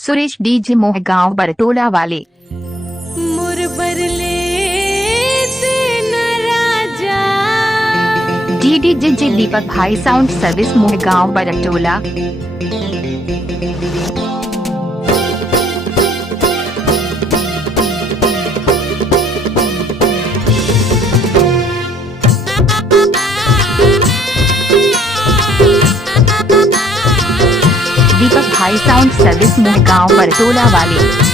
Suresh DJ Mohgaon बरटोला वाले। DJ दीपक भाई sound service Mohgaon बरटोला। दीपक भाई साउंड सर्विस मोहगांव बरटोला वाले।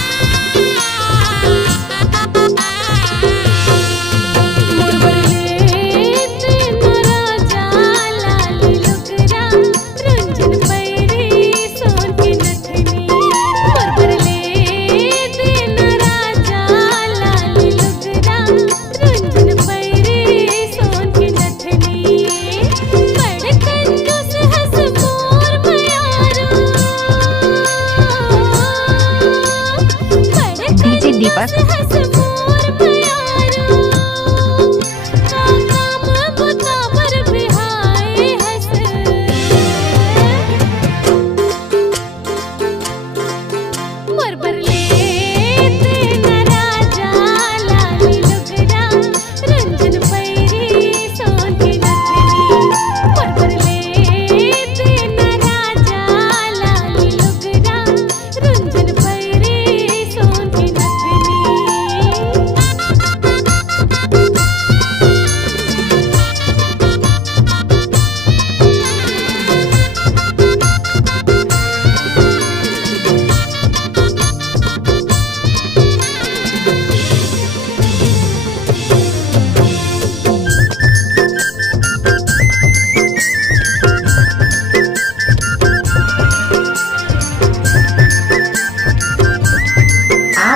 दीपक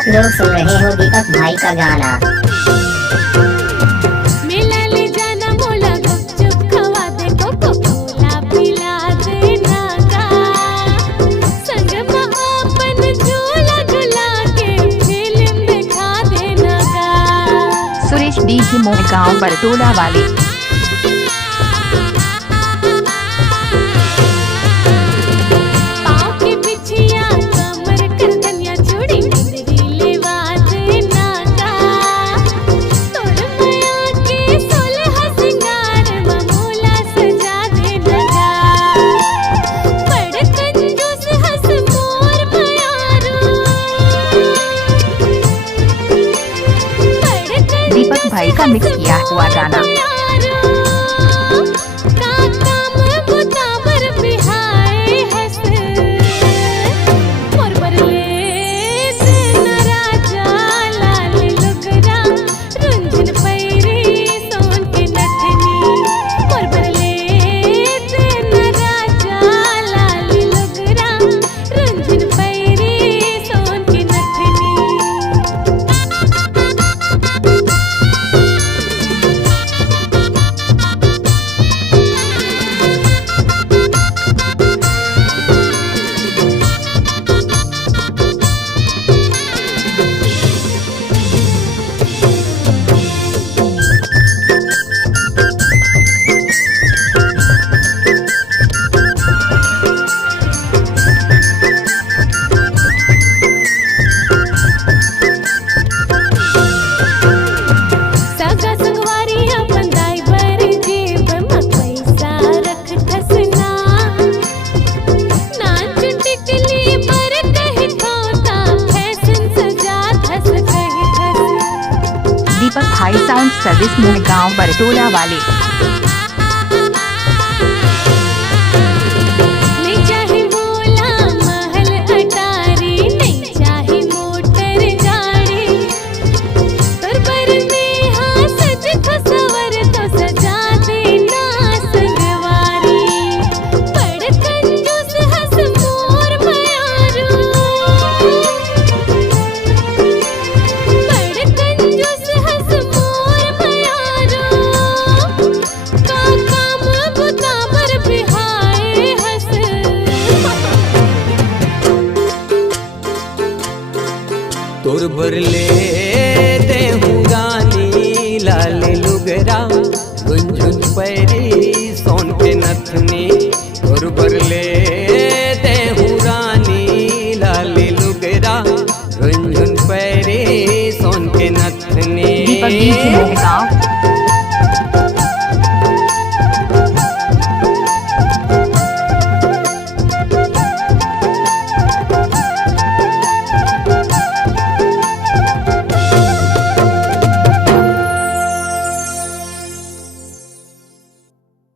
लोग सुन रहे हो दीपक भाई का गाना। मेला ले जाना मोला गुपचुप खवा दे कोको कोला पिला देना का संग में अपन झूला झूला के फिल्म दिखा देना का। सुरेश डीजे मोहगांव बरटोला वाले। दीपक भाई का मिक्स किया हुआ गाना। दीपक भाई साउंड सर्विस मोहगांव बरटोला वाले। तोर बरले देहूँ गानी लाल लुगरा गुंजुन पैरी सोन के नथनी। तोर बरले देहूँ रानी लाल बीच मोहगांव।